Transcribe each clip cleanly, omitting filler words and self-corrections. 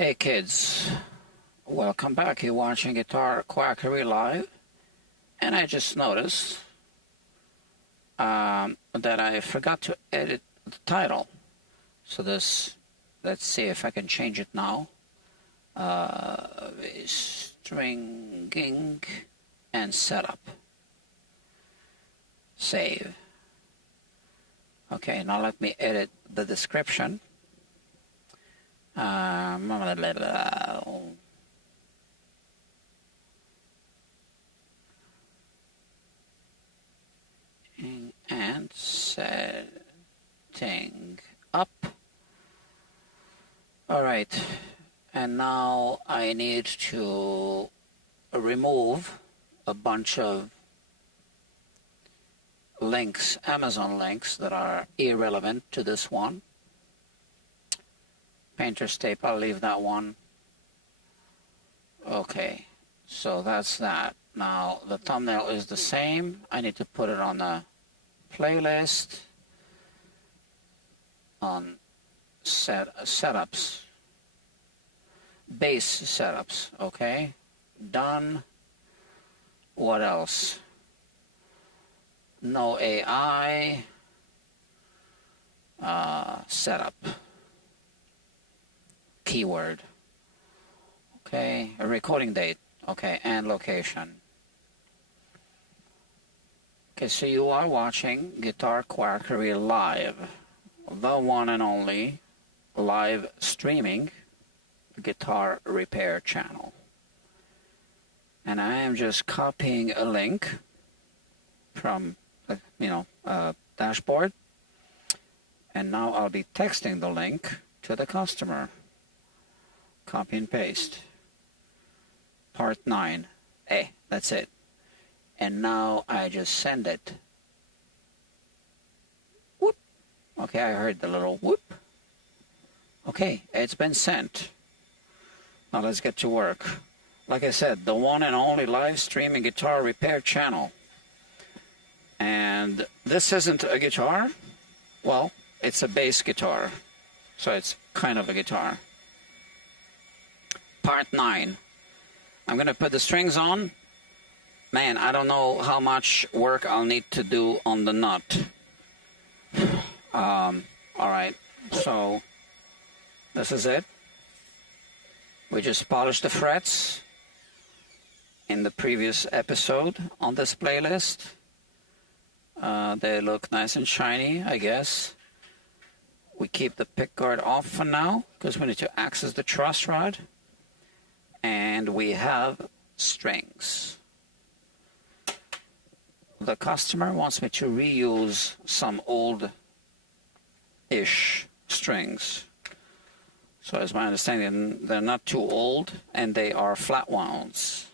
Hey kids, welcome back. You're watching Guitar Quackery Live, and I just noticed that I forgot to edit the title. So let's see if I can change it now. Restringing and setup. Save. Okay, now let me edit the description. And setting up. All right, and now I need to remove a bunch of links, Amazon links, that are irrelevant to this one. Painter's tape, I'll leave that one. Okay, so that's that. Now the thumbnail is the same. I need to put it on the playlist on setups, bass setups. Okay, done. What else? No AI. Setup. Keyword. Okay, a recording date. Okay, and location. Okay, so you are watching Guitar Quackery Live, the one and only live streaming guitar repair channel. And I am just copying a link from, dashboard. And now I'll be texting the link to the customer. Copy and paste. Part 9. Hey, that's it. And now I just send it. Whoop. Okay, I heard the little whoop. Okay, it's been sent. Now let's get to work. Like I said, the one and only live streaming guitar repair channel. And this isn't a guitar. Well, it's a bass guitar. So it's kind of a guitar. Part 9. I'm going to put the strings on. Man, I don't know how much work I'll need to do on the nut. Alright, so this is it. We just polished the frets in the previous episode on this playlist. They look nice and shiny, I guess. We keep the pickguard off for now because we need to access the truss rod. And we have strings. The customer wants me to reuse some old-ish strings. So as my understanding, they're not too old and they are flat wounds.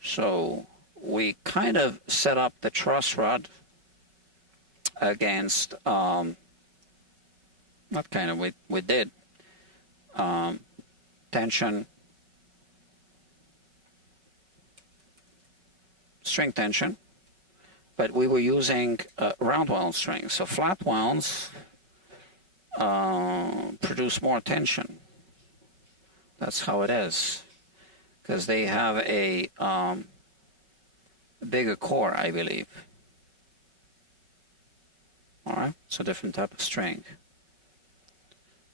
So we kind of set up the truss rod against, we did. Tension, string tension, but we were using round wound strings. So flat wounds produce more tension. That's how it is, because they have a bigger core, I believe. All right, so different type of string.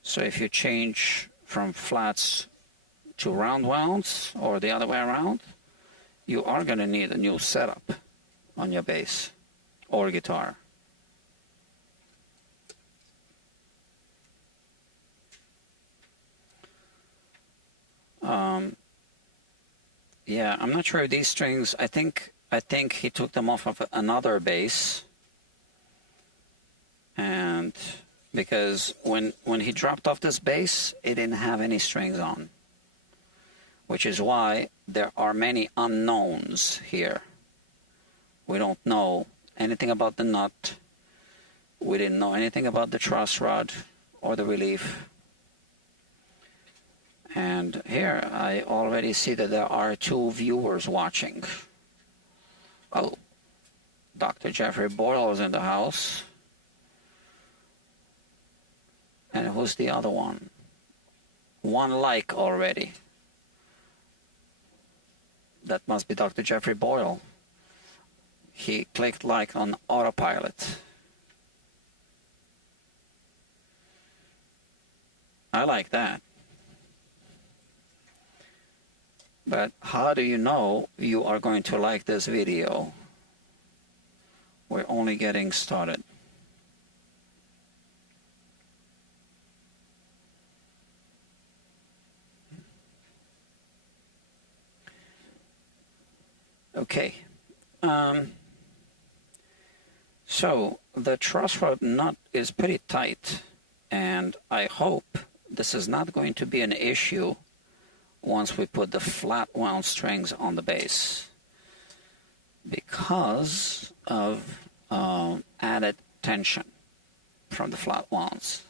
So if you change from flats to round wounds or the other way around, you are going to need a new setup on your bass or guitar. Yeah, I'm not sure if these strings, I think he took them off of another bass. And because when he dropped off this bass, it didn't have any strings on, which is why there are many unknowns here. We don't know anything about the nut. We didn't know anything about the truss rod or the relief. And here I already see that there are 2 viewers watching. Oh, Dr. Jeffrey Boyle is in the house. And who's the other one? one like already. That must be Dr. Jeffrey Boyle. He clicked like on autopilot. I like that. But how do you know you are going to like this video? We're only getting started. Okay. So the truss rod nut is pretty tight, and I hope this is not going to be an issue once we put the flat wound strings on the bass, because of added tension from the flat wounds.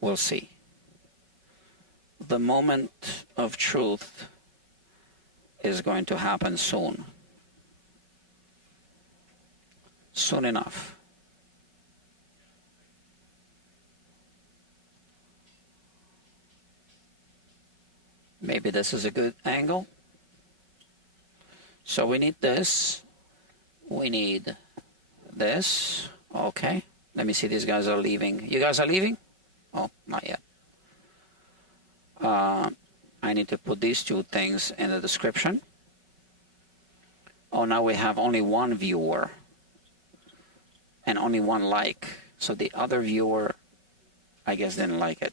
We'll see. The moment of truth is going to happen soon. Soon enough. Maybe this is a good angle. So we need this. We need this. Okay. Let me see, these guys are leaving. You guys are leaving? Oh, not yet. I need to put these two things in the description. Oh, now we have only one viewer and only one like. So the other viewer, I guess, didn't like it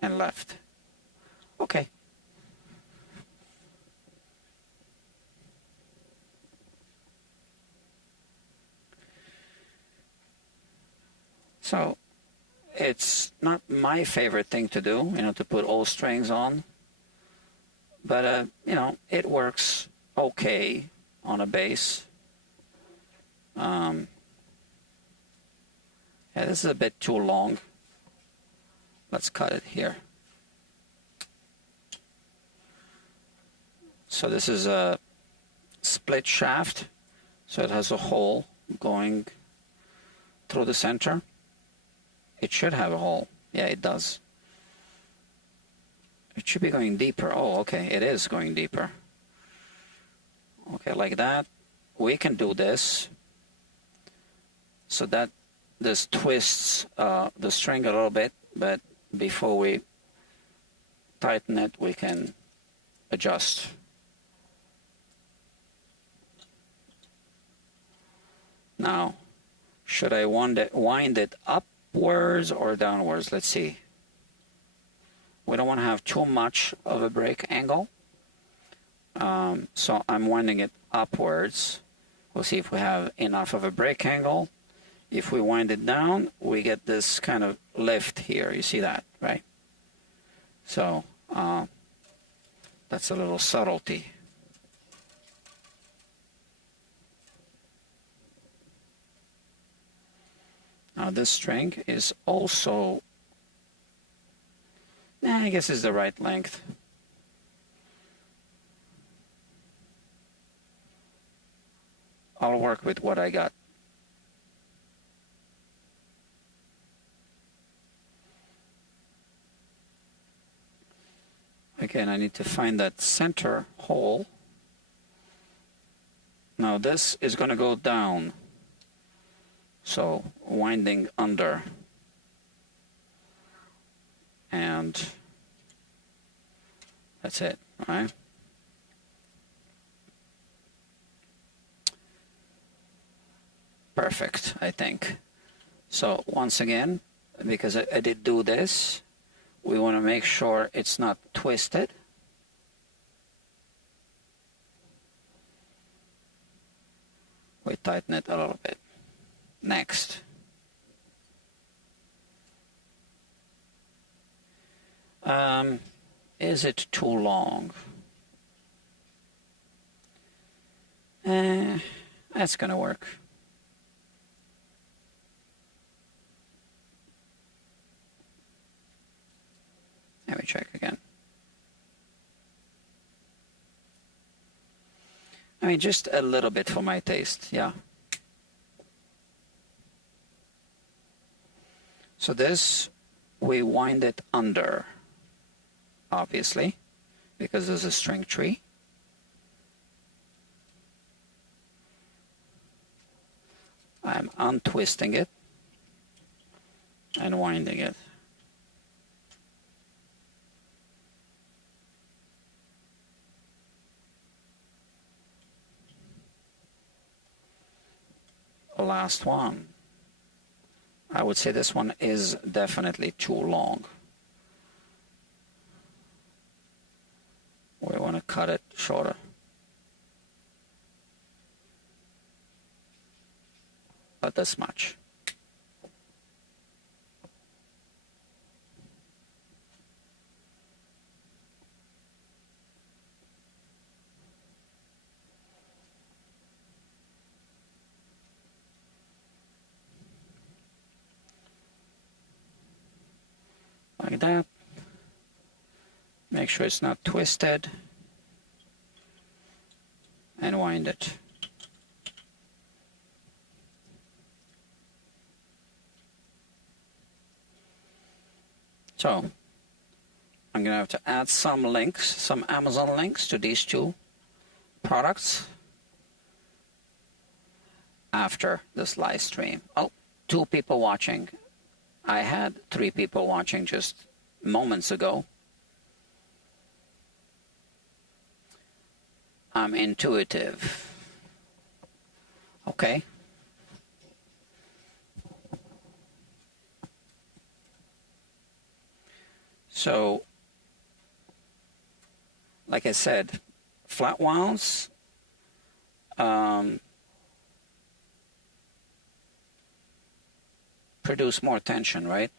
and left. Okay. So it's not my favorite thing to do, to put all strings on, but it works okay on a bass. Yeah, this is a bit too long. Let's cut it here. So this is a split shaft, so it has a hole going through the center. It should have a hole. Yeah, it does. It should be going deeper. Oh, okay, it is going deeper. Okay, like that. We can do this so that this twists the string a little bit, but before we tighten it, we can adjust. Now, should I wind it upwards or downwards? Let's see. We don't want to have too much of a break angle. So I'm winding it upwards. We'll see if we have enough of a break angle. If we wind it down, we get this kind of lift here. You see that, right? So that's a little subtlety. Now this string is also, I guess is the right length. I'll work with what I got. Again, I need to find that center hole. Now this is going to go down. So winding under, and that's it, all right? Perfect, I think. So once again, because I did do this, we want to make sure it's not twisted. We tighten it a little bit. Next. Is it too long? That's gonna work. Let me check again. I mean, just a little bit for my taste, yeah. So this, we wind it under. obviously, because there's a string tree. I'm untwisting it and winding it. The last one. I would say this one is definitely too long. We want to cut it shorter. But this much. Like that. Make sure it's not twisted. And wind it. So, I'm going to have to add some links, some Amazon links to these two products after this live stream. Oh, 2 people watching. I had 3 people watching just moments ago. I'm intuitive. Okay. So, like I said, flat wounds produce more tension, right?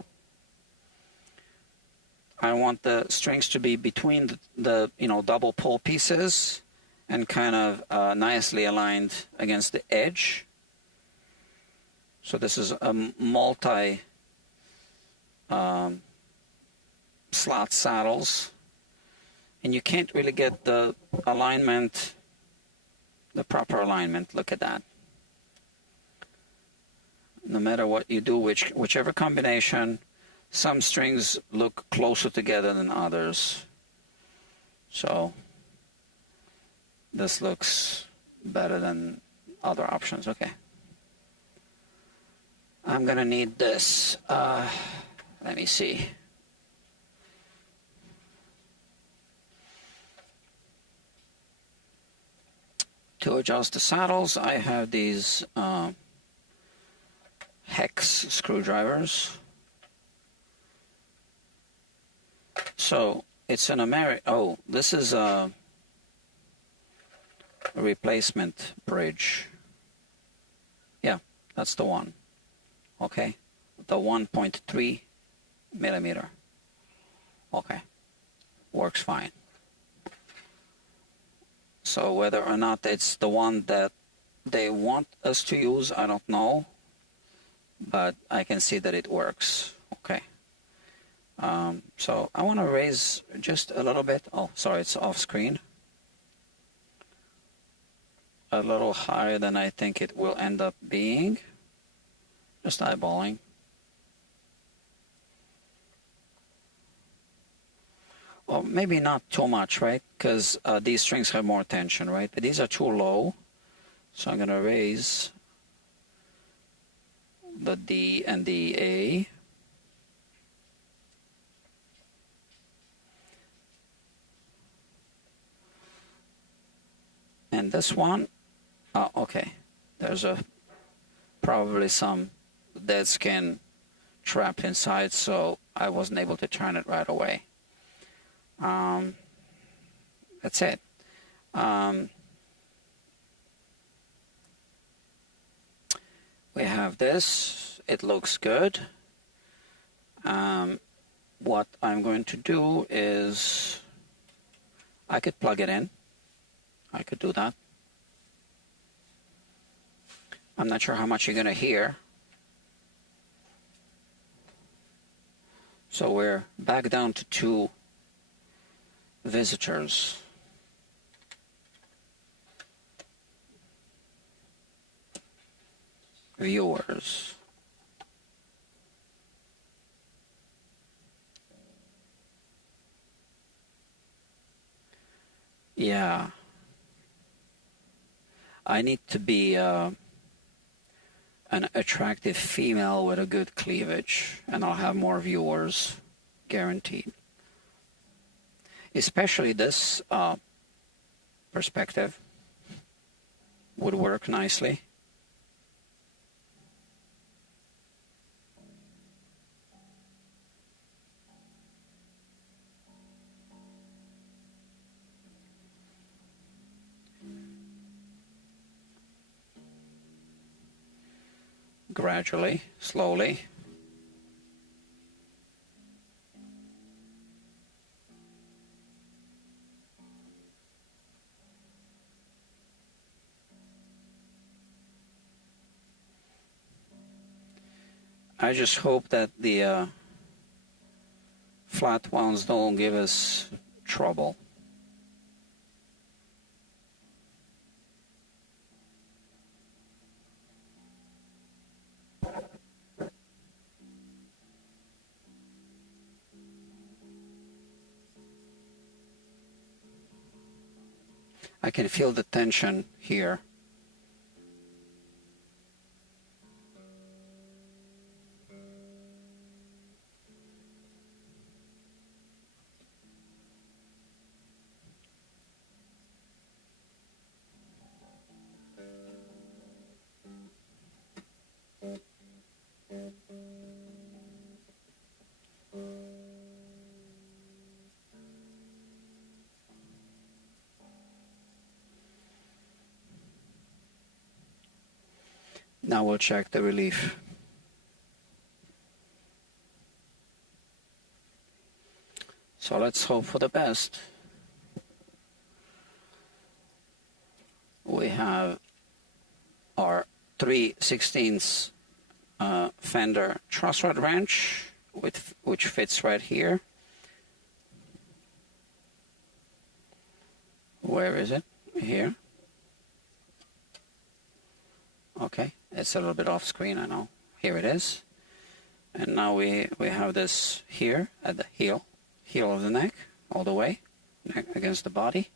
I want the strings to be between the double pull pieces and kind of nicely aligned against the edge. So this is a multi slot saddles, and you can't really get the alignment, the proper alignment. Look at that. No matter what you do, whichever combination, some strings look closer together than others. So this looks better than other options. Okay. I'm gonna need this. Let me see. To adjust the saddles, I have these hex screwdrivers. So it's an oh, this is a replacement bridge. Yeah, that's the one. Okay, the 1.3 millimeter. Okay, works fine. So whether or not it's the one that they want us to use, I don't know, but I can see that it works. Okay. So I want to raise just a little bit. Oh, sorry, it's off screen. A little higher than I think it will end up being. Just eyeballing. Well, maybe not too much, right? Because these strings have more tension, right? But these are too low. So I'm going to raise the D and the A. And this one, okay, there's probably some dead skin trapped inside, so I wasn't able to turn it right away. That's it. We have this. It looks good. What I'm going to do is I could plug it in. I could do that. I'm not sure how much you're going to hear. So we're back down to 2 visitors. Viewers. Yeah, I need to be an attractive female with a good cleavage, and I'll have more viewers, guaranteed. Especially this perspective would work nicely. Gradually, slowly. I just hope that the flat ones don't give us trouble. I can feel the tension here. Now we'll check the relief. So let's hope for the best. We have our 3/16 Fender truss rod wrench, which fits right here. Where is it? Here. Okay, it's a little bit off screen, I know. Here it is. And now we have this here at the heel of the neck, all the way, neck against the body.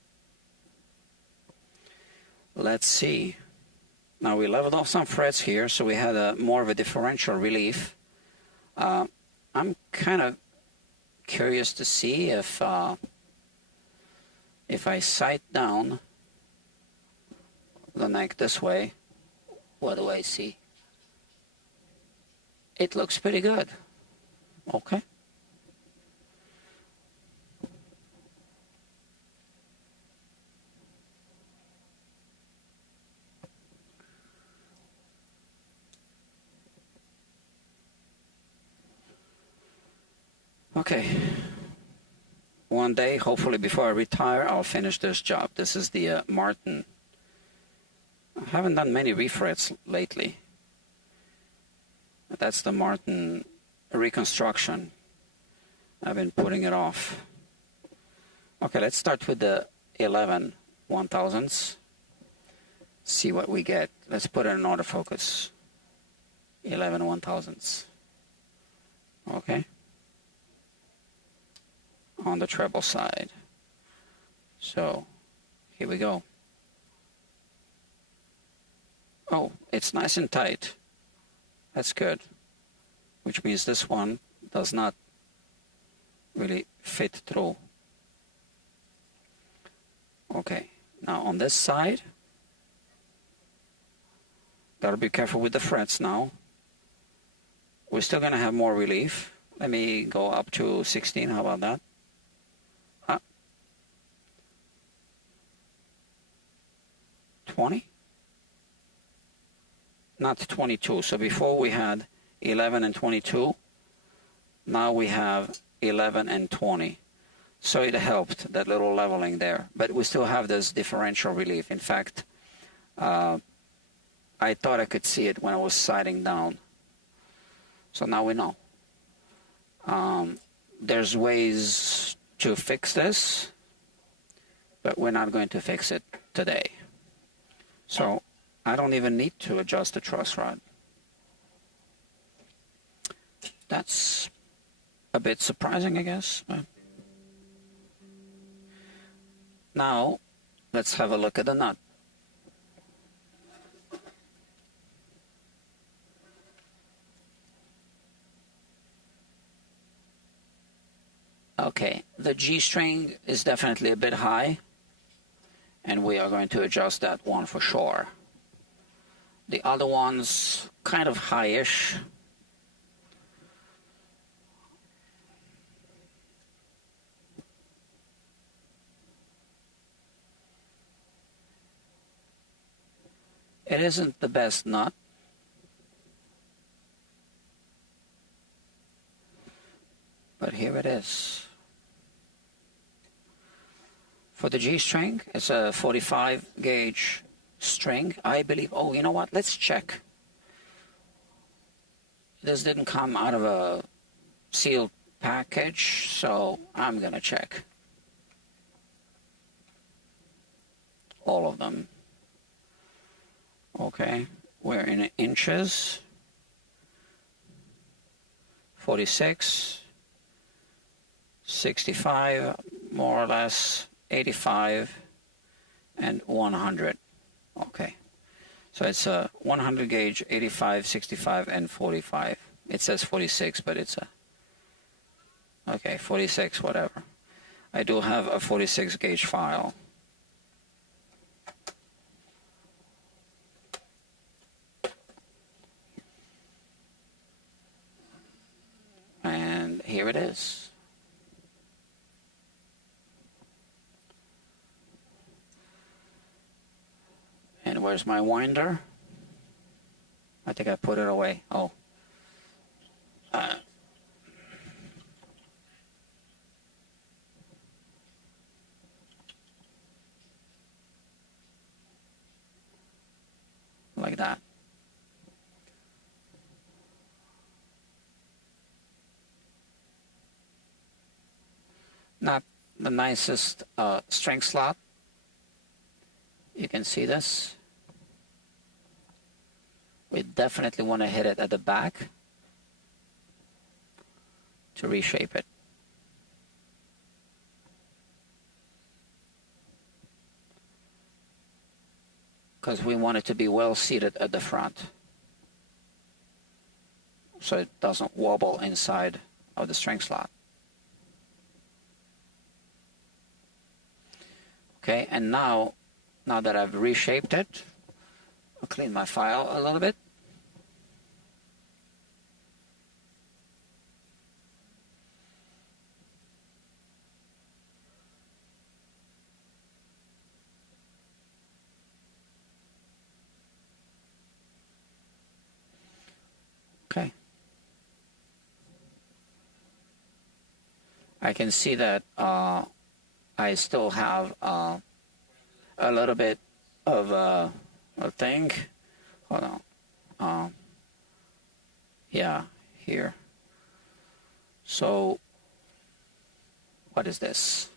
Let's see. Now we leveled off some frets here, so we had more of a differential relief. I'm kind of curious to see if I sight down the neck this way, what do I see? It looks pretty good. Okay. Okay. One day, hopefully before I retire, I'll finish this job. This is the Martin. I haven't done many refrets lately. That's the Martin reconstruction. I've been putting it off. Okay, let's start with the 11 1000s. See what we get. Let's put it in autofocus. 11 1000s. Okay. On the treble side. So, here we go. Oh, it's nice and tight. That's good. Which means this one does not really fit through. Okay, now on this side, gotta be careful with the frets now. We're still gonna have more relief. Let me go up to 16, how about that? 20? Not 22. So before we had 11 and 22. Now we have 11 and 20. So it helped, that little leveling there. But we still have this differential relief. In fact, I thought I could see it when I was sighting down. So now we know. There's ways to fix this, but we're not going to fix it today. So I don't even need to adjust the truss rod. That's a bit surprising, I guess. But now let's have a look at the nut. Okay, the G string is definitely a bit high, and we are going to adjust that one for sure. The other one's kind of high-ish. It isn't the best nut, but here it is. For the G string, it's a 45 gauge string, I believe. Oh, you know what? Let's check. This didn't come out of a sealed package, so I'm gonna check all of them. Okay, we're in inches. 46, 65, more or less, 85, and 100. Okay, so it's a 100 gauge, 85, 65, and 45. It says 46, but it's a, okay, 46, whatever. I do have a 46 gauge file. And here it is. And where's my winder? I think I put it away. Oh. Like that. Not the nicest string slot. You can see this. We definitely want to hit it at the back to reshape it. Because we want it to be well seated at the front, so it doesn't wobble inside of the string slot. Okay, and now that I've reshaped it, I'll clean my file a little bit. Okay. I can see that I still have a little bit of a thing. Hold on. Yeah, here. So, what is this?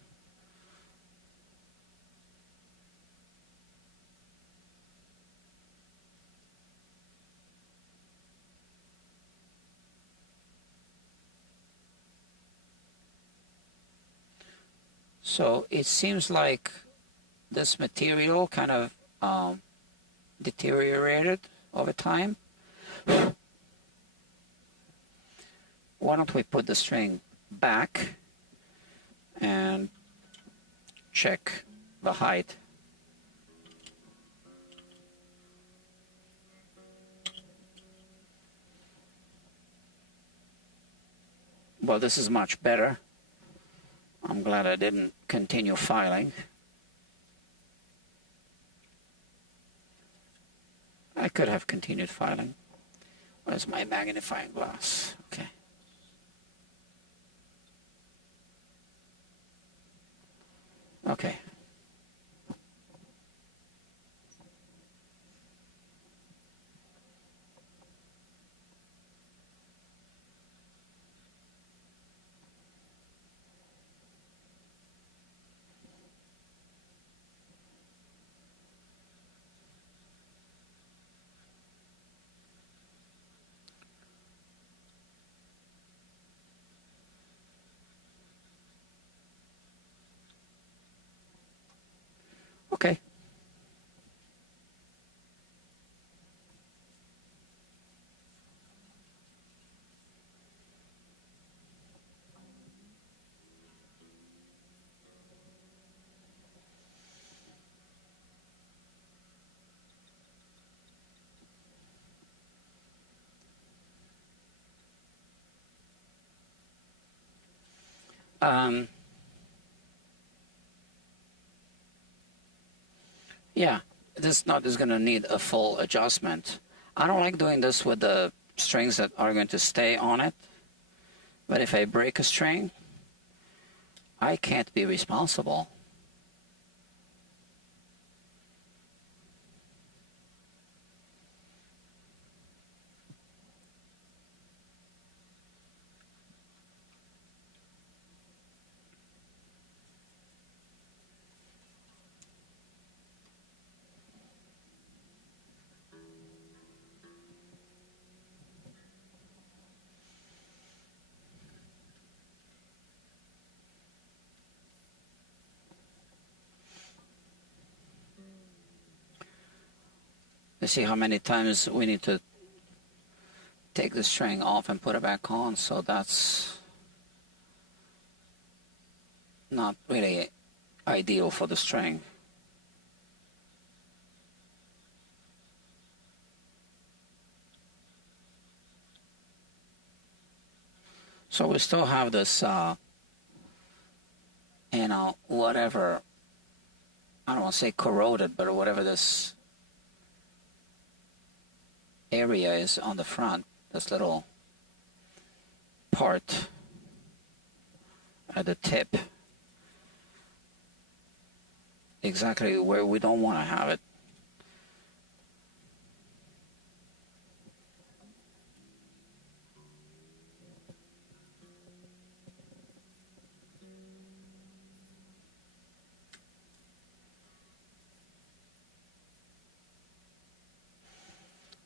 So it seems like this material kind of deteriorated over time. Why don't we put the string back and check the height. Well, this is much better. I'm glad I didn't continue filing. I could have continued filing. Where's my magnifying glass? Okay. Okay. Okay. Yeah, this nut is going to need a full adjustment. I don't like doing this with the strings that are going to stay on it, but if I break a string, I can't be responsible. You see how many times we need to take the string off and put it back on, so that's not really ideal for the string. So we still have this, you know, whatever, I don't want to say corroded, but whatever this area is on the front, this little part at the tip, exactly where we don't want to have it.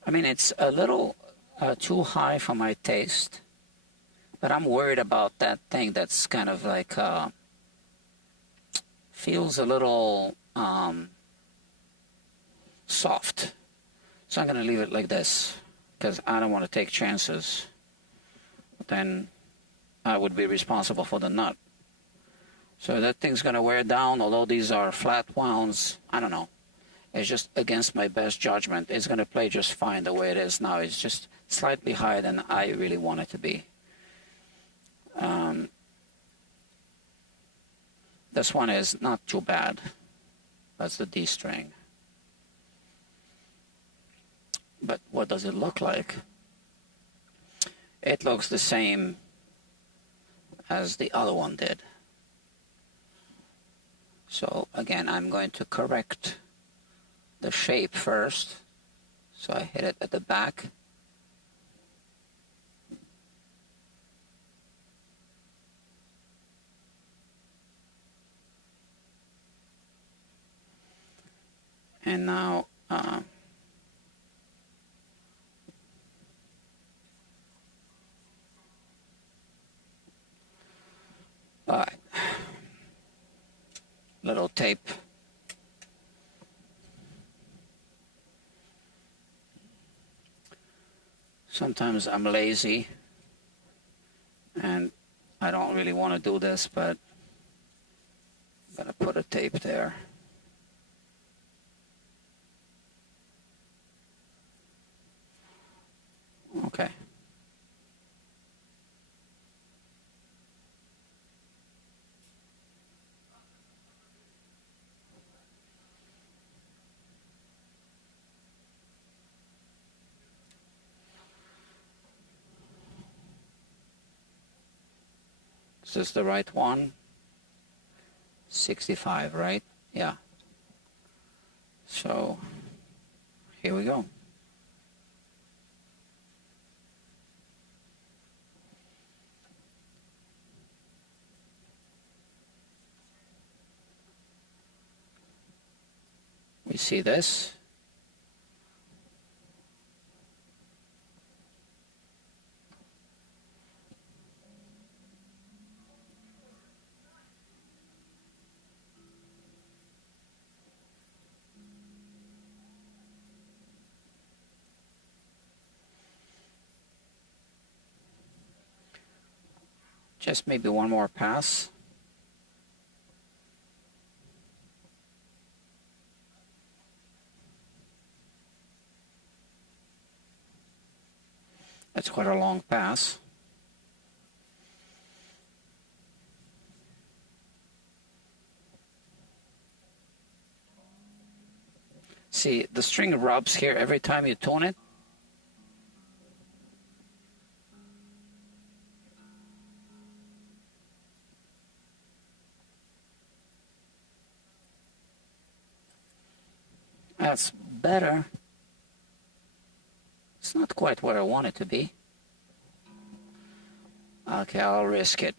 I mean, it's a little too high for my taste, but I'm worried about that thing that's kind of like feels a little soft. So I'm going to leave it like this because I don't want to take chances. Then I would be responsible for the nut. So that thing's going to wear down, although these are flat wounds. I don't know. It's just against my best judgment. It's going to play just fine the way it is now. It's just slightly higher than I really want it to be. This one is not too bad. That's the D string. But what does it look like? It looks the same as the other one did. So again, I'm going to correct the shape first. So I hit it at the back. And now all right, little tape. Sometimes I'm lazy and I don't really want to do this, but I'm going to put a tape there. Okay. Is this the right one? 65, right? Yeah. So here we go. We see this. Just maybe one more pass. That's quite a long pass. See, the string rubs here every time you tune it. That's better. It's not quite what I want it to be. Okay, I'll risk it.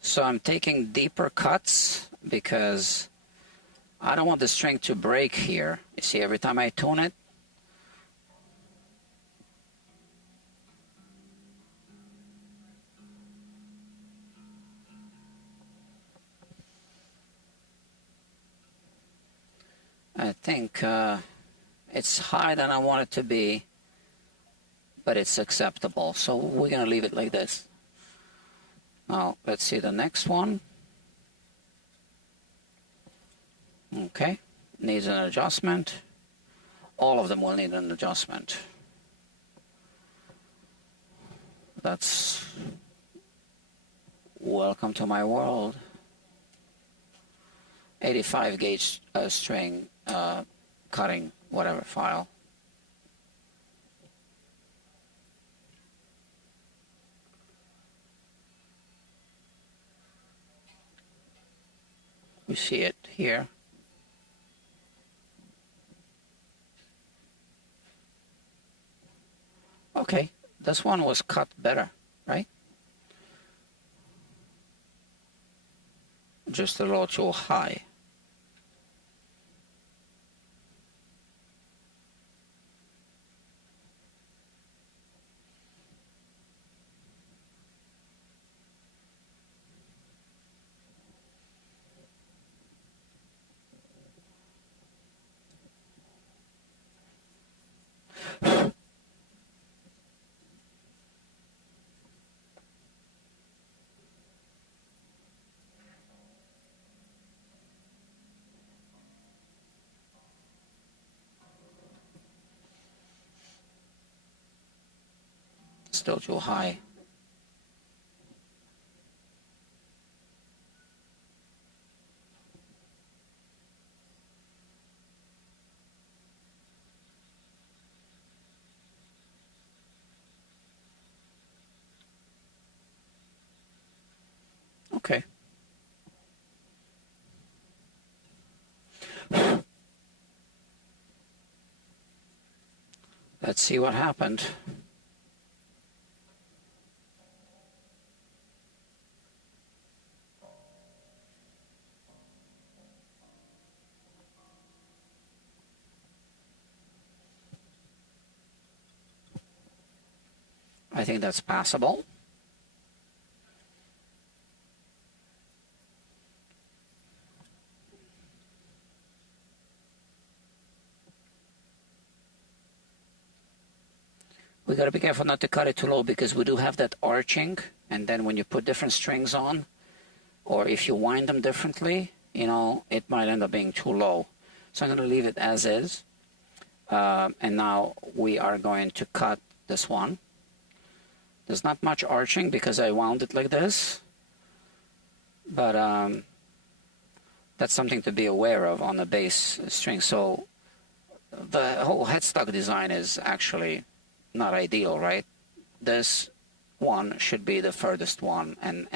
So I'm taking deeper cuts because I don't want the string to break here. You see, every time I tune it, I think it's higher than I want it to be, but it's acceptable. So we're going to leave it like this. Now, let's see the next one. Okay, needs an adjustment. All of them will need an adjustment. That's welcome to my world. 85 gauge string cutting, whatever file. We see it here. Okay, this one was cut better, right? Just a little too high. Still too high. Okay. Let's see what happened. I think that's passable. We got to be careful not to cut it too low because we do have that arching, and then when you put different strings on, or if you wind them differently, you know, it might end up being too low. So I'm going to leave it as is. And now we are going to cut this one. There's not much arching because I wound it like this, but that's something to be aware of on the bass string. So the whole headstock design is actually not ideal, right? This one should be the furthest one, and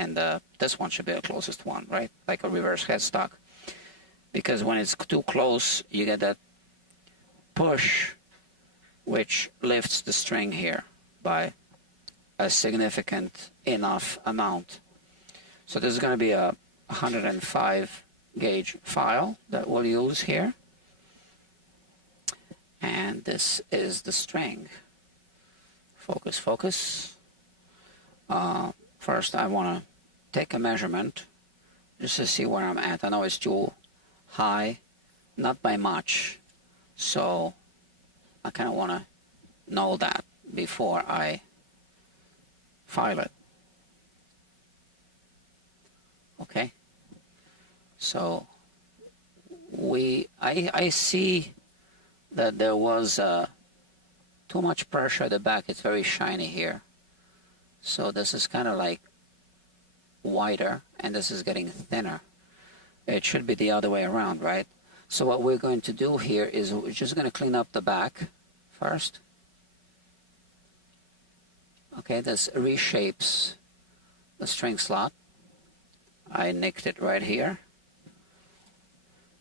this one should be the closest one, right? Like a reverse headstock. Because when it's too close, you get that push, which lifts the string here by a significant enough amount. So this is going to be a 105 gauge file that we'll use here. And this is the string. Focus, focus. First I want to take a measurement just to see where I'm at. I know it's too high, not by much, so I kind of want to know that before I file it. Okay, so I see that there was too much pressure at the back. It's very shiny here, so this is kind of like wider and this is getting thinner. It should be the other way around, right? So what we're going to do here is we're just going to clean up the back first. Okay, this reshapes the string slot. I nicked it right here.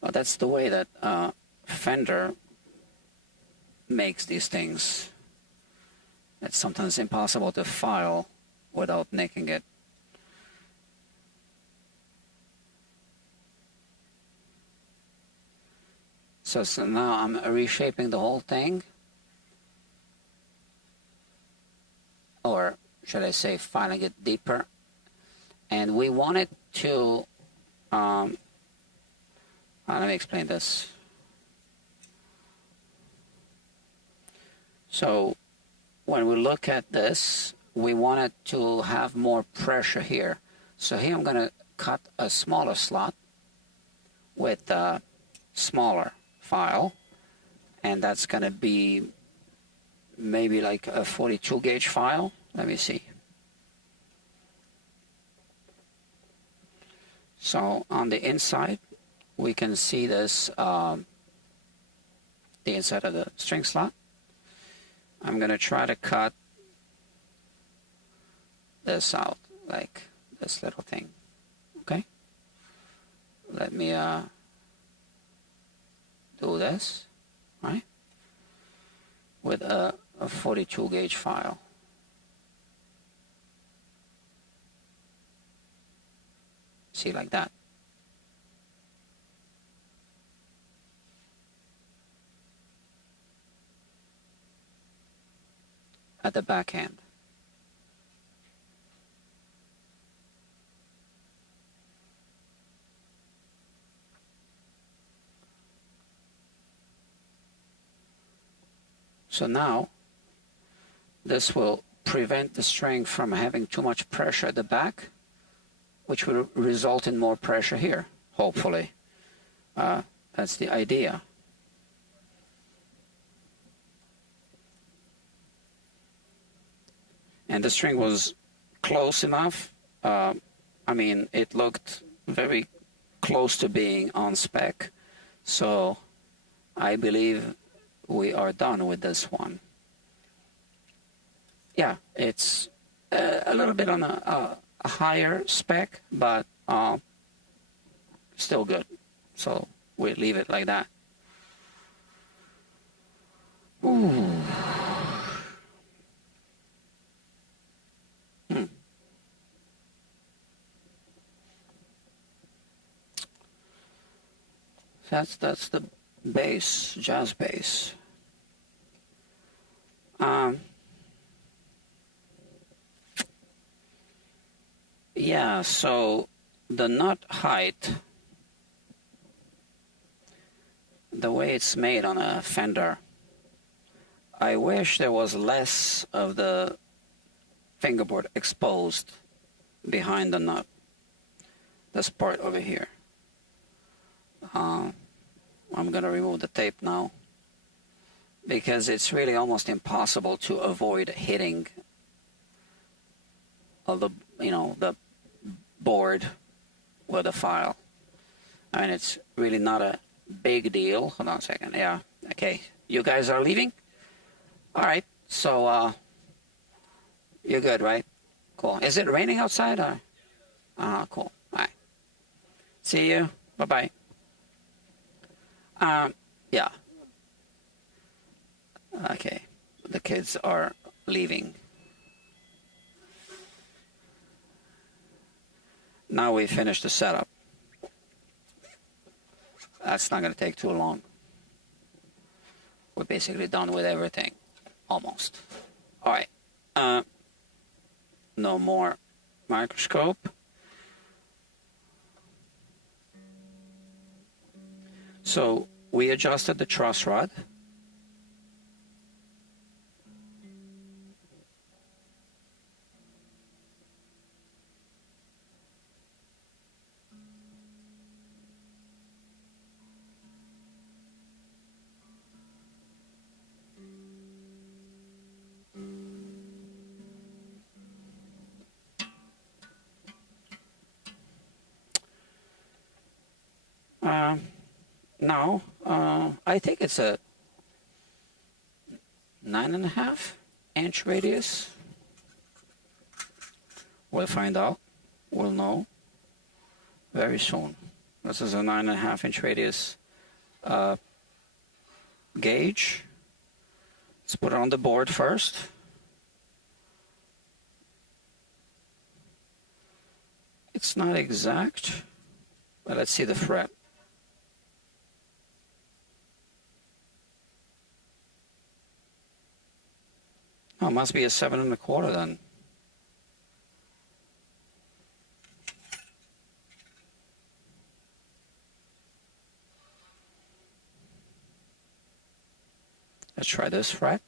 Well, that's the way that Fender makes these things. It's sometimes impossible to file without nicking it. So now I'm reshaping the whole thing, or should I say filing it deeper, and we want it to, let me explain this. So when we look at this, we want it to have more pressure here. So here I'm going to cut a smaller slot with a smaller file, and that's going to be maybe like a 42 gauge file. Let me see. So on the inside we can see this, the inside of the string slot. I'm going to try to cut this out, like this little thing. Okay, let me do this, right, with a 42 gauge file. See, like that. At the back end. So now this will prevent the string from having too much pressure at the back, which will result in more pressure here, hopefully. That's the idea. And the string was close enough. I mean, it looked very close to being on spec. So I believe we are done with this one. Yeah, it's a little bit on a higher spec, but still good. So we leave it like that. Ooh. That's the bass, jazz bass. Yeah, so the nut height, the way it's made on a Fender, I wish there was less of the fingerboard exposed behind the nut. This part over here. I'm going to remove the tape now because it's really almost impossible to avoid hitting the board with a file. I mean, it's really not a big deal. Hold on a second. Yeah. Okay. You guys are leaving? All right. So you're good, right? Cool. Is it raining outside? Or? Cool. All right. See you. Bye-bye. Yeah. Okay. The kids are leaving. Now we finished the setup. That's not going to take too long. We're basically done with everything. Almost. All right. No more microscope. So we adjusted the truss rod. Now, I think it's a 9.5-inch radius. We'll find out. We'll know very soon. This is a 9.5-inch radius gauge. Let's put it on the board first. It's not exact, but let's see the fret. Oh, it must be a 7 1/4 then. Let's try this fret.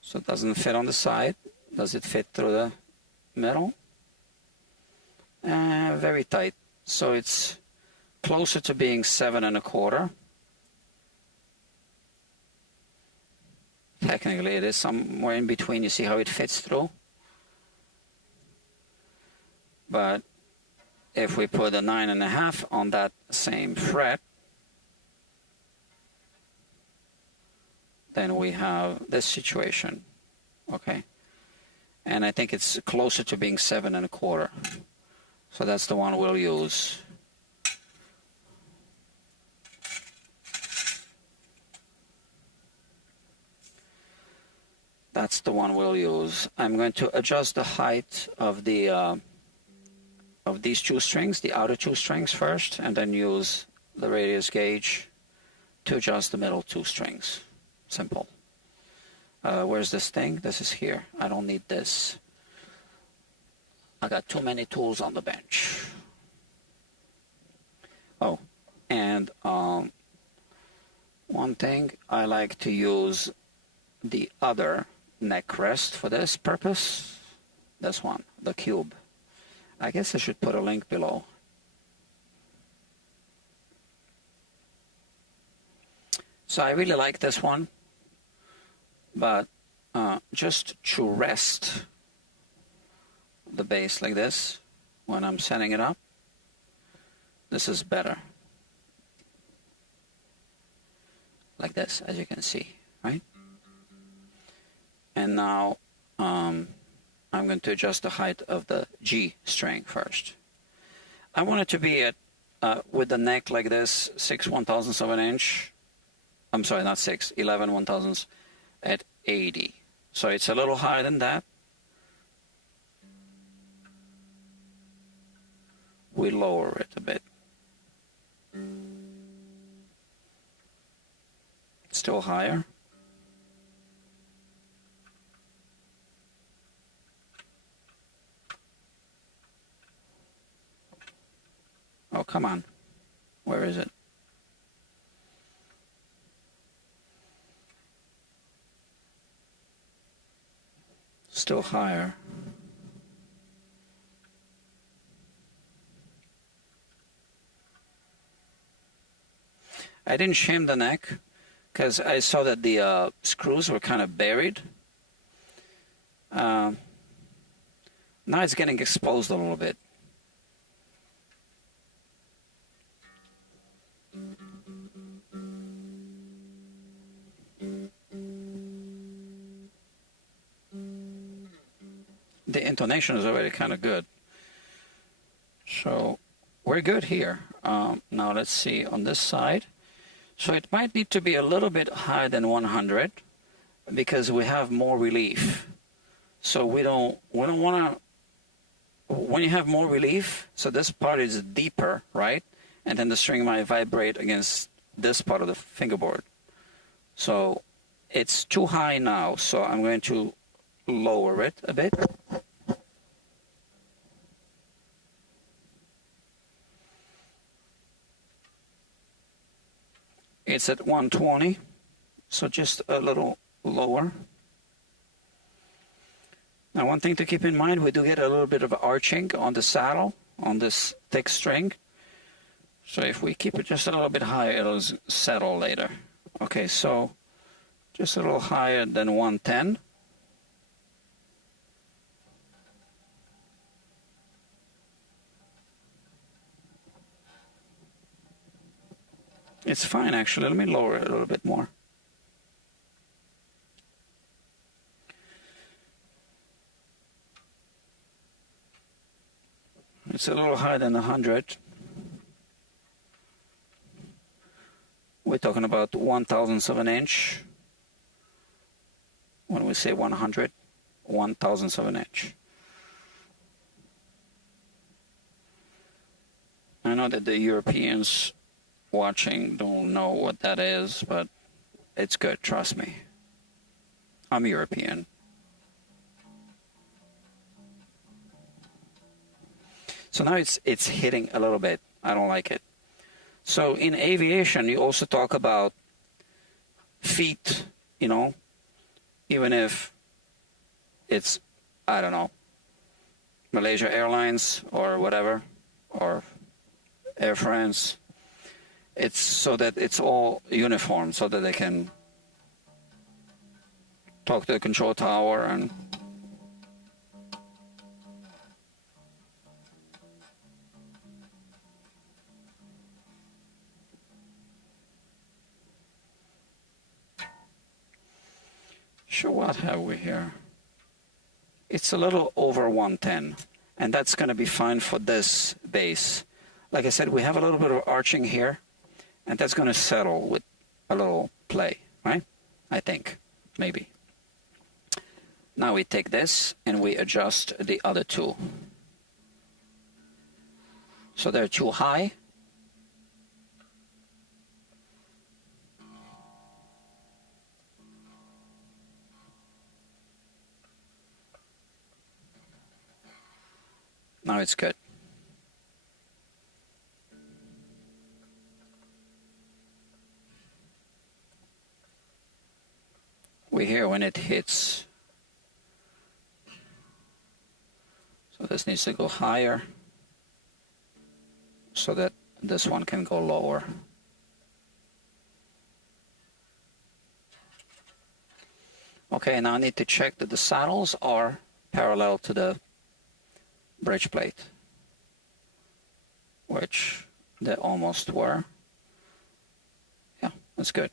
So it doesn't fit on the side. Does it fit through the middle? Very tight. So it's closer to being 7 1/4. Technically, it is somewhere in between. You see how it fits through? But if we put a 9.5 on that same fret, then we have this situation, okay? And I think it's closer to being 7 1/4. So that's the one we'll use. That's the one we'll use. I'm going to adjust the height of the of these two strings, the outer two strings first, and then use the radius gauge to adjust the middle two strings. Simple. Where's this thing? This is here. I don't need this. I got too many tools on the bench. Oh, and one thing, I like to use the other neck rest for this purpose. This one, the cube. I guess I should put a link below. So I really like this one, but just to rest the bass like this when I'm setting it up, this is better. Like this, as you can see, right? And now I'm going to adjust the height of the G string first. I want it to be at with the neck like this, 6 1/1000ths of an inch. I'm sorry, not 6, 11 1/1000ths at 80. So it's a little higher than that. We lower it a bit. Still higher. Oh, come on. Where is it? Still higher. I didn't shim the neck because I saw that the screws were kind of buried. Now it's getting exposed a little bit. The intonation is already kind of good. So we're good here. Now let's see on this side. So it might need to be a little bit higher than 100 because we have more relief. So we don't want to, when you have more relief, so this part is deeper, right? And then the string might vibrate against this part of the fingerboard. So it's too high now, so I'm going to lower it a bit. It's at 120, so just a little lower. Now, one thing to keep in mind, we do get a little bit of arching on the saddle, on this thick string. So if we keep it just a little bit higher, it'll settle later. Okay, so just a little higher than 110. It's fine, actually. Let me lower it a little bit more. It's a little higher than 100. We're talking about 1/1000th of an inch. When we say 100, 1/1000th of an inch. I know that the Europeans watching don't know what that is, but it's good, trust me. I'm European. So now it's hitting a little bit. I don't like it. So in aviation, you also talk about feet, you know, even if it's, I don't know, Malaysia Airlines or whatever, or Air France. It's so that it's all uniform, so that they can talk to the control tower and so what have we here? It's a little over 110, and that's going to be fine for this bass. Like I said, we have a little bit of arching here, and that's going to settle with a little play, right? I think, maybe. Now we take this and we adjust the other two. So they're too high. Now it's good. We hear when it hits. So this needs to go higher so that this one can go lower. Okay, now I need to check that the saddles are parallel to the bridge plate, which they almost were. Yeah, that's good.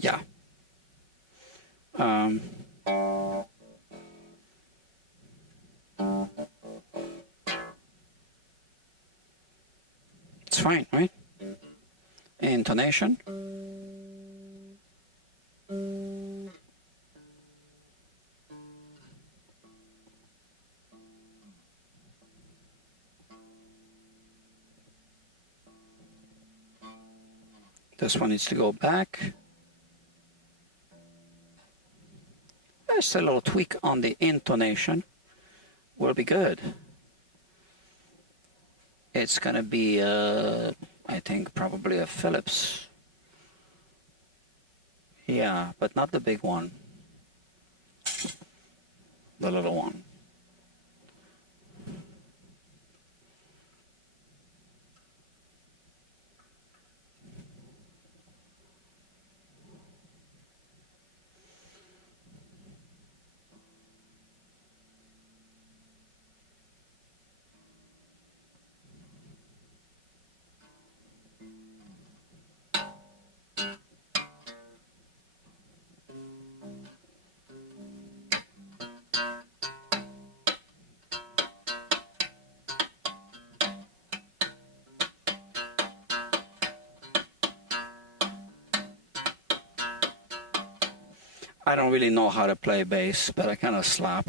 Yeah. It's fine, right? Intonation. This one needs to go back. Just a little tweak on the intonation will be good. It's gonna be, I think, probably a Philips. Yeah, but not the big one. The little one. I don't really know how to play bass, but I kind of slap.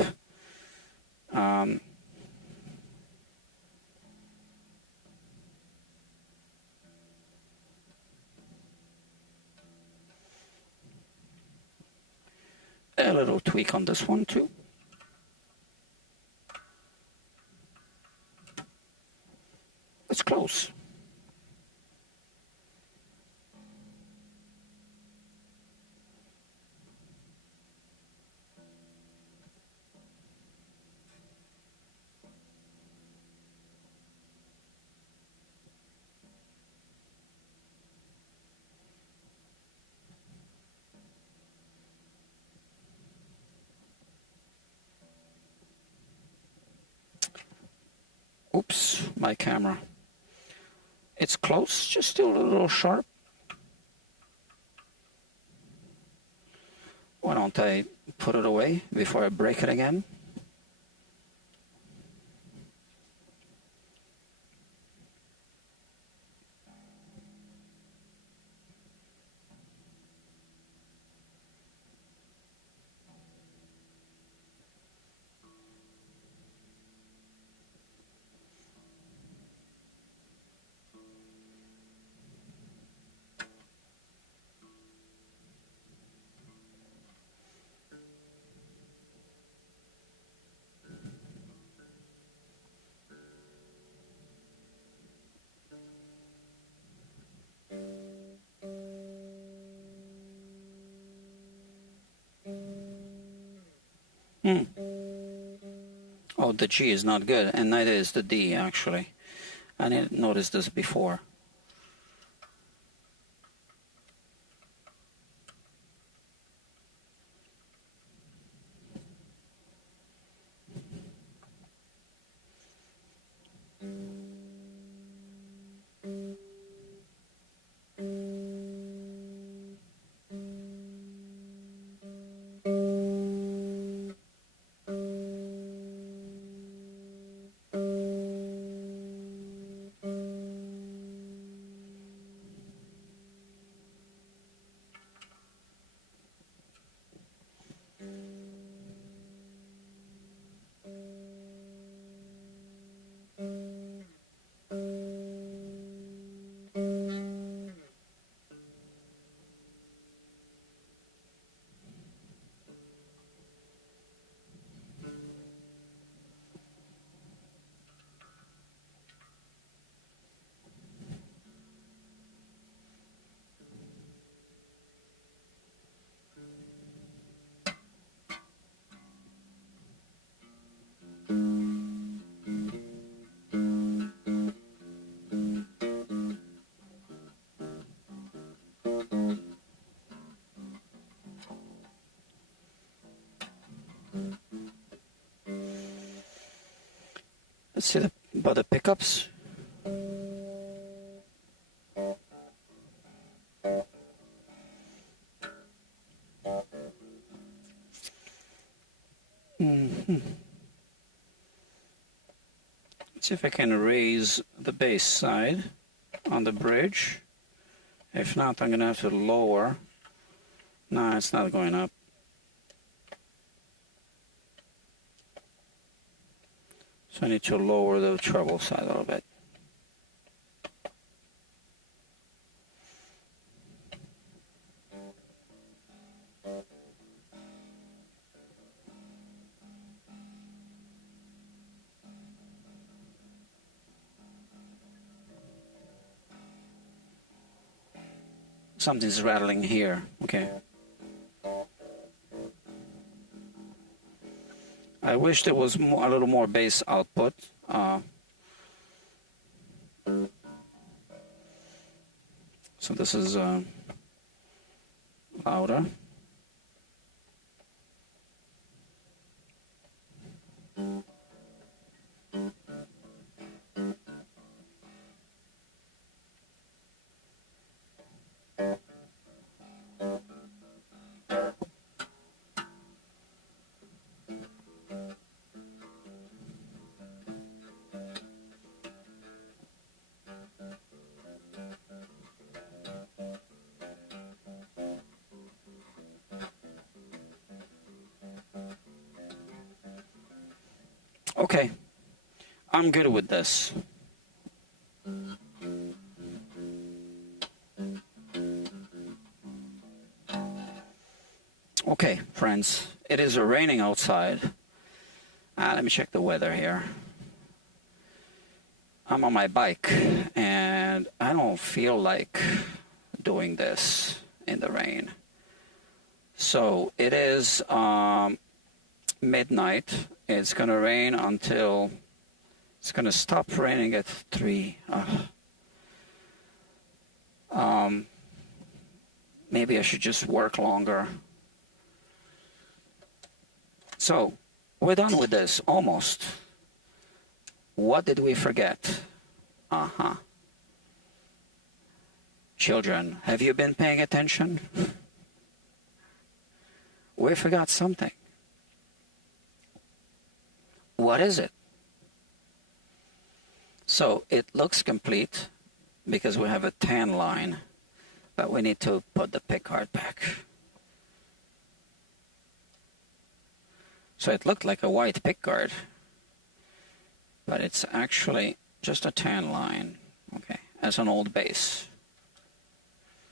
A little tweak on this one too. It's close. Oops, my camera. It's close, just still a little sharp. Why don't I put it away before I break it again? Oh, the G is not good, and neither is the D, actually. I didn't notice this before. Let's see about the pickups. Let's see if I can raise the bass side on the bridge. If not, I'm going to have to lower. No, it's not going up. So I need to lower the treble side a little bit. Something's rattling here. Okay. I wish there was more, a little more bass output. So this is louder. Okay, I'm good with this. Okay, friends, it is raining outside. Let me check the weather here. I'm on my bike, and I don't feel like doing this in the rain. So it is midnight. It's going to rain until it's going to stop raining at 3. Maybe I should just work longer. So we're done with this, almost. What did we forget? Children, have you been paying attention? We forgot something. What is it? So it looks complete because we have a tan line, but we need to put the pickguard back. So it looked like a white pickguard, but it's actually just a tan line, okay, as an old bass.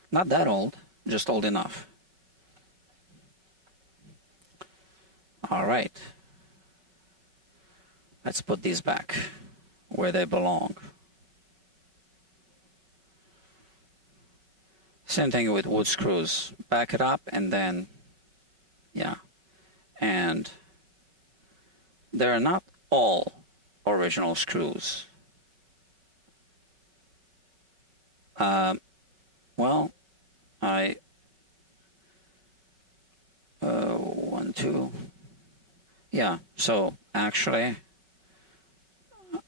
Not that old, just old enough. All right. Let's put these back where they belong. Same thing with wood screws. Back it up and then, yeah. And they're not all original screws. Well, one, two, yeah, so actually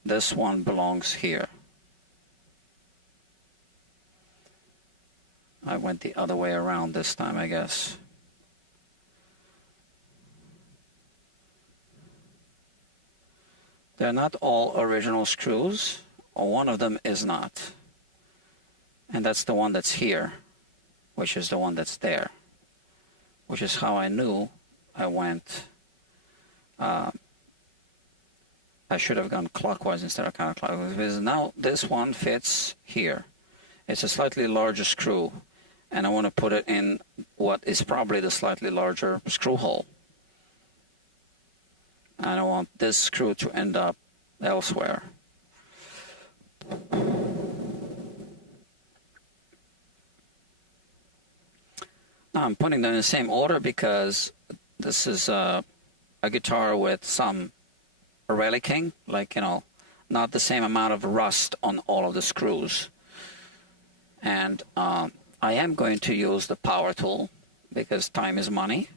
this one belongs here. I went the other way around this time, I guess. They're not all original screws, or one of them is not. And that's the one that's here, which is the one that's there, which is how I knew I went. I should have gone clockwise instead of counterclockwise, because now this one fits here. It's a slightly larger screw, and I want to put it in what is probably the slightly larger screw hole. I don't want this screw to end up elsewhere. Now I'm putting them in the same order because this is a guitar with some relicking, like, you know, not the same amount of rust on all of the screws. And I am going to use the power tool because time is money.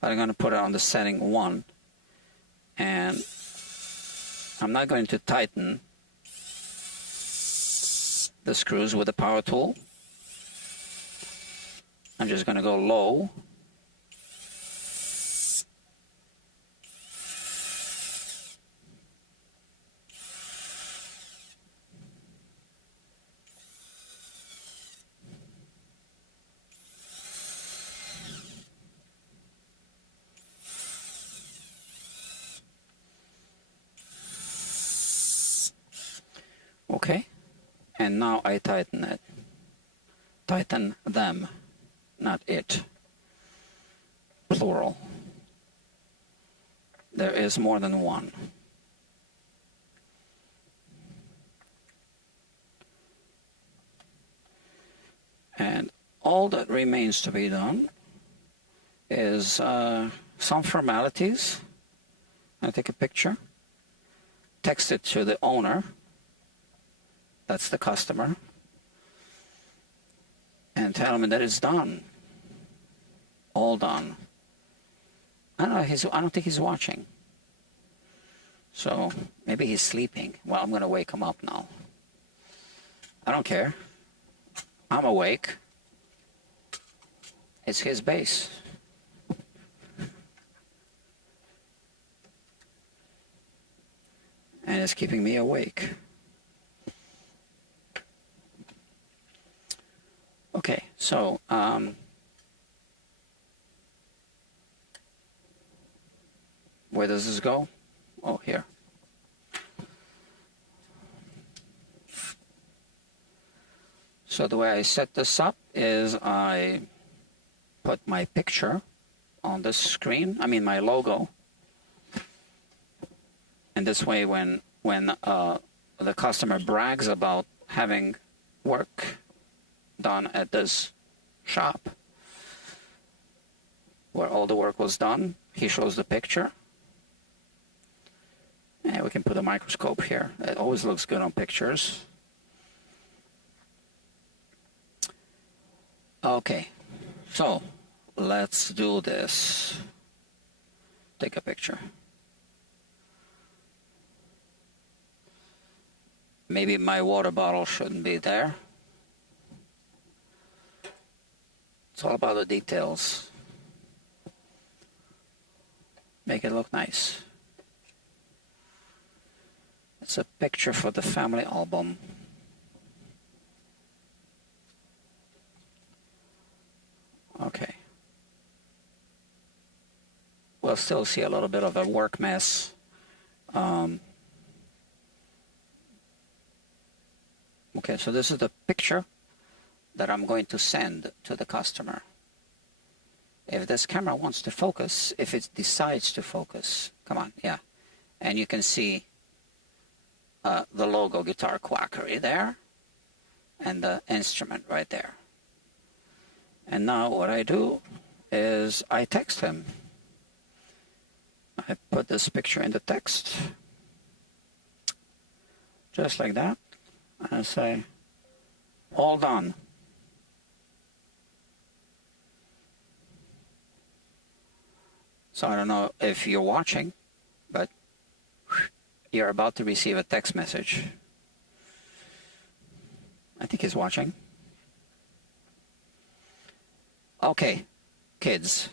But I'm going to put it on the setting 1. And I'm not going to tighten the screws with the power tool. I'm just going to go low. Okay, and now I tighten it. Tighten them, not it. Plural. There is more than one. And all that remains to be done is some formalities. I take a picture, text it to the owner. That's the customer, and tell him that it's done, all done. I don't know. I don't think he's watching, so maybe he's sleeping. Well, I'm gonna wake him up now. I don't care. I'm awake. It's his bass. And it's keeping me awake. Okay, so where does this go? Oh, here. So the way I set this up is I put my picture on the screen, I mean my logo. And this way when the customer brags about having work done at this shop, where all the work was done, he shows the picture. And we can put a microscope here. It always looks good on pictures. Okay, so let's do this. Take a picture. Maybe my water bottle shouldn't be there. It's all about the details. Make it look nice. It's a picture for the family album. Okay. We'll still see a little bit of a work mess. Okay, so this is the picture that I'm going to send to the customer. If this camera wants to focus, if it decides to focus, come on, yeah. And you can see the logo Guitar Quackery there and the instrument right there. And now what I do is I text him. I put this picture in the text, just like that. I say, all done. So I don't know if you're watching, but you're about to receive a text message. I think he's watching. Okay, kids.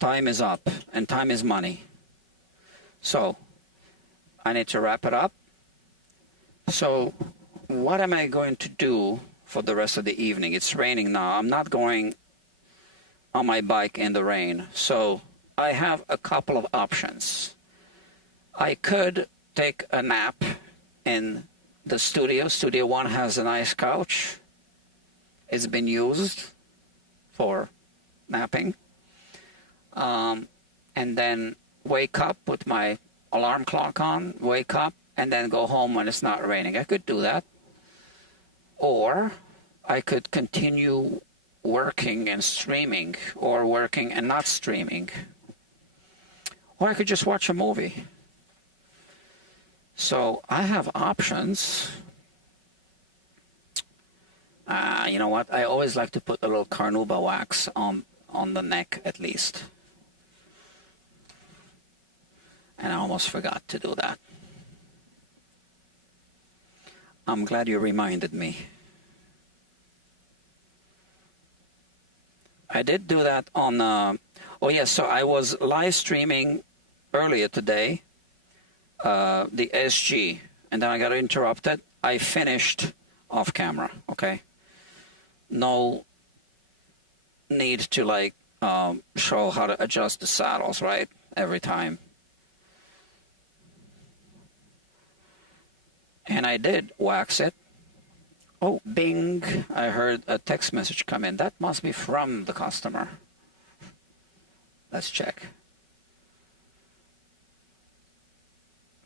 Time is up, and time is money. So I need to wrap it up. So what am I going to do for the rest of the evening? It's raining now. I'm not going on my bike in the rain. So I have a couple of options. I could take a nap in the studio. Studio 1 has a nice couch. It's been used for napping. And then wake up with my alarm clock on, wake up, and then go home when it's not raining. I could do that. Or I could continue working and streaming, or working and not streaming. Or I could just watch a movie. So I have options. You know what? I always like to put a little carnauba wax on the neck at least. And I almost forgot to do that. I'm glad you reminded me. I did do that on, oh yes, so I was live streaming earlier today, the SG, and then I got interrupted. I finished off camera, okay? No need to like show how to adjust the saddles, right? Every time. And I did wax it. Oh, bing, I heard a text message come in. That must be from the customer. Let's check.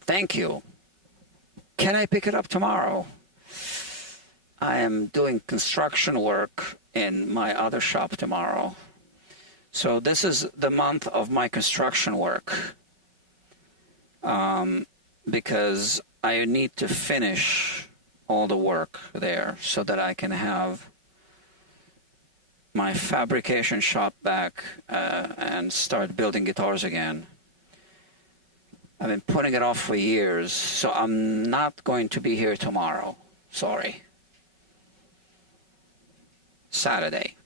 Thank you. Can I pick it up tomorrow? I am doing construction work in my other shop tomorrow. So this is the month of my construction work. Because I need to finish all the work there so that I can have my fabrication shop back and start building guitars again. I've been putting it off for years, so I'm not going to be here tomorrow. Sorry. Saturday.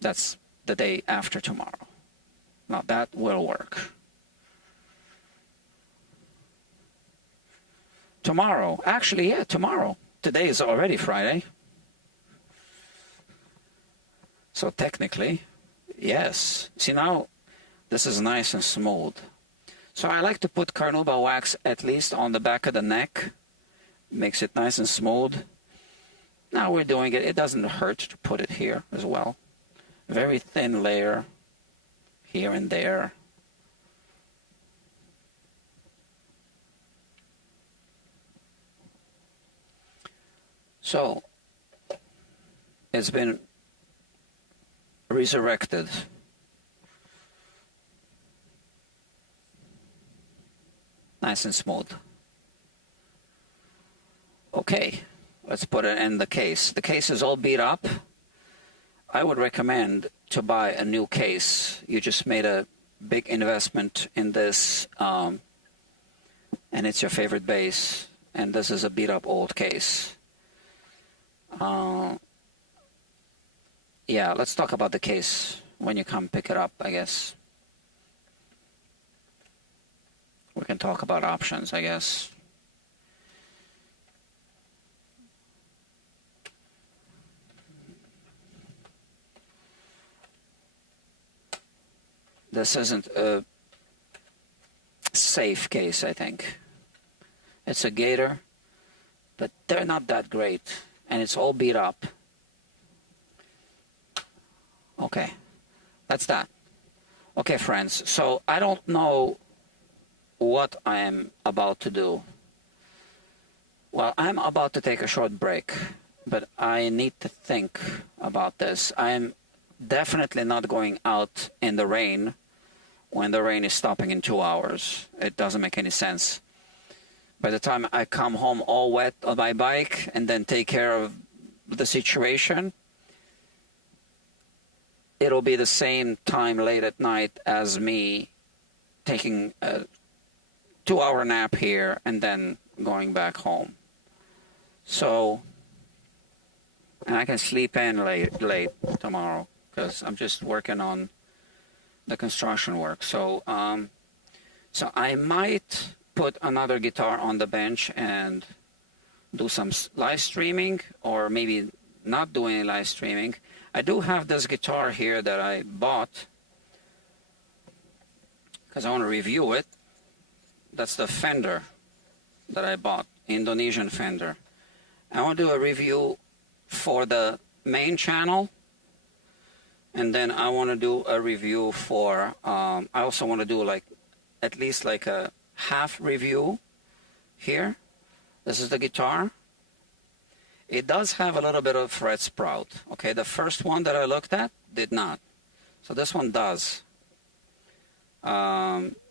That's the day after tomorrow. Now that will work. Tomorrow. Actually, yeah, tomorrow. Today is already Friday. So technically, yes. See, now this is nice and smooth. So I like to put carnauba wax at least on the back of the neck. Makes it nice and smooth. Now we're doing it. It doesn't hurt to put it here as well. Very thin layer here and there. So it's been resurrected. Nice and smooth. Okay, let's put it in the case. The case is all beat up. I would recommend to buy a new case. You just made a big investment in this, and it's your favorite bass, and this is a beat up old case. Yeah, let's talk about the case when you come pick it up, I guess. We can talk about options, I guess. This isn't a safe case, I think. It's a Gator, but they're not that great, and it's all beat up. Okay, that's that. Okay, friends, so I don't know what I am about to do. Well, I'm about to take a short break, but I need to think about this. I'm definitely not going out in the rain when the rain is stopping in 2 hours. It doesn't make any sense. By the time I come home all wet on my bike and then take care of the situation, it'll be the same time late at night as me taking a 2-hour nap here and then going back home. So, and I can sleep in late tomorrow because I'm just working on the construction work. So, so I might put another guitar on the bench and do some live streaming, or maybe not do any live streaming. I do have this guitar here that I bought because I want to review it. That's the Fender that I bought, Indonesian Fender. I want to do a review for the main channel, and then I want to do a review for, I also want to do like at least like a half review here. This is the guitar. It does have a little bit of fret sprout. Okay, the first one that I looked at did not. So this one does.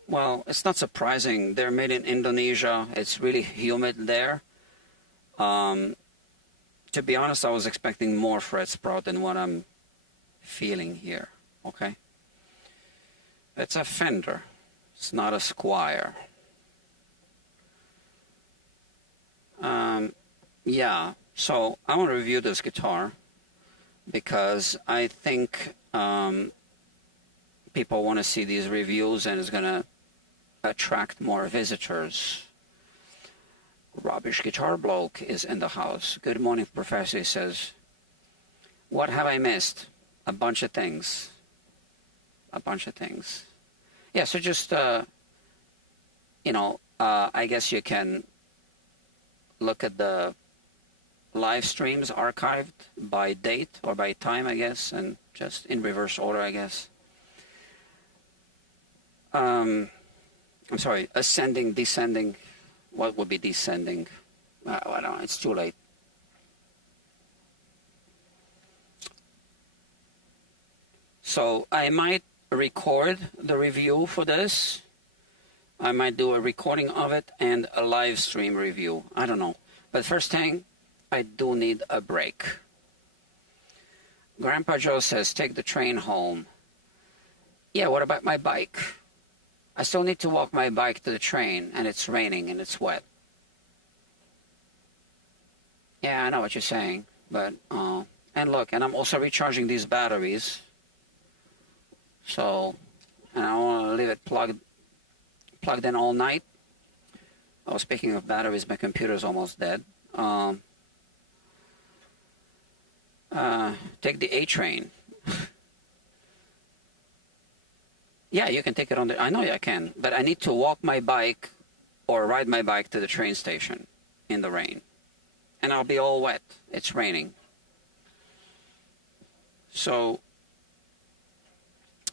Well, it's not surprising. They're made in Indonesia. It's really humid there. To be honest, I was expecting more fret sprout than what I'm feeling here. Okay. It's a Fender. It's not a Squier. Yeah, so I want to review this guitar because I think people want to see these reviews, and it's going to attract more visitors. Rubbish Guitar Bloke is in the house. Good morning, Professor, he says. What have I missed? A bunch of things. A bunch of things. Yeah, so just, you know, I guess you can look at the live streams archived by date or by time, I guess, and just in reverse order, I guess. I'm sorry, ascending, descending. What would be descending? I don't know, it's too late. So I might record the review for this. I might do a recording of it and a live stream review. I don't know. But first thing, I do need a break. Grandpa Joe says, take the train home. Yeah, what about my bike? I still need to walk my bike to the train, and it's raining and it's wet. Yeah, I know what you're saying, but, and look, and I'm also recharging these batteries. So, and I want to leave it plugged in all night. Oh, speaking of batteries, my computer's almost dead. Take the A train. Yeah, you can take it on the, I know I can, but I need to walk my bike or ride my bike to the train station in the rain. And I'll be all wet. It's raining. So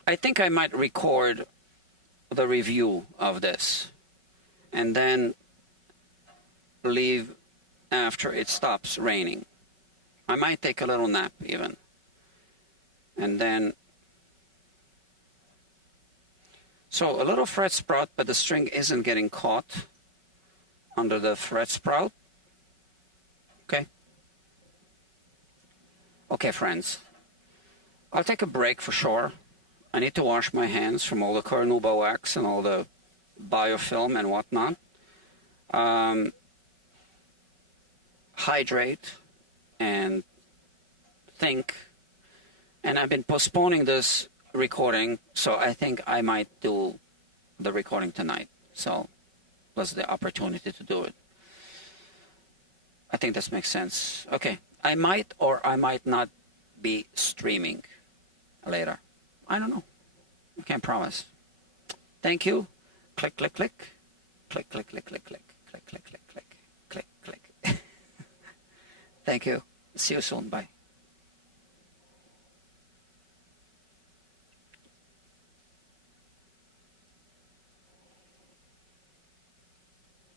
I think I might record the review of this and then leave after it stops raining. I might take a little nap even. And then, so a little fret sprout, but the string isn't getting caught under the fret sprout. Okay. Okay, friends. I'll take a break for sure. I need to wash my hands from all the carnauba wax and all the biofilm and whatnot. Hydrate and think. And I've been postponing this recording, so I think I might do the recording tonight. So that's the opportunity to do it. I think this makes sense. Okay, I might or I might not be streaming later. I don't know. I can't promise. Thank you. Click, click, click. Click, click, click, click, click. Click, click, click, click. Click, click. Thank you. See you soon. Bye.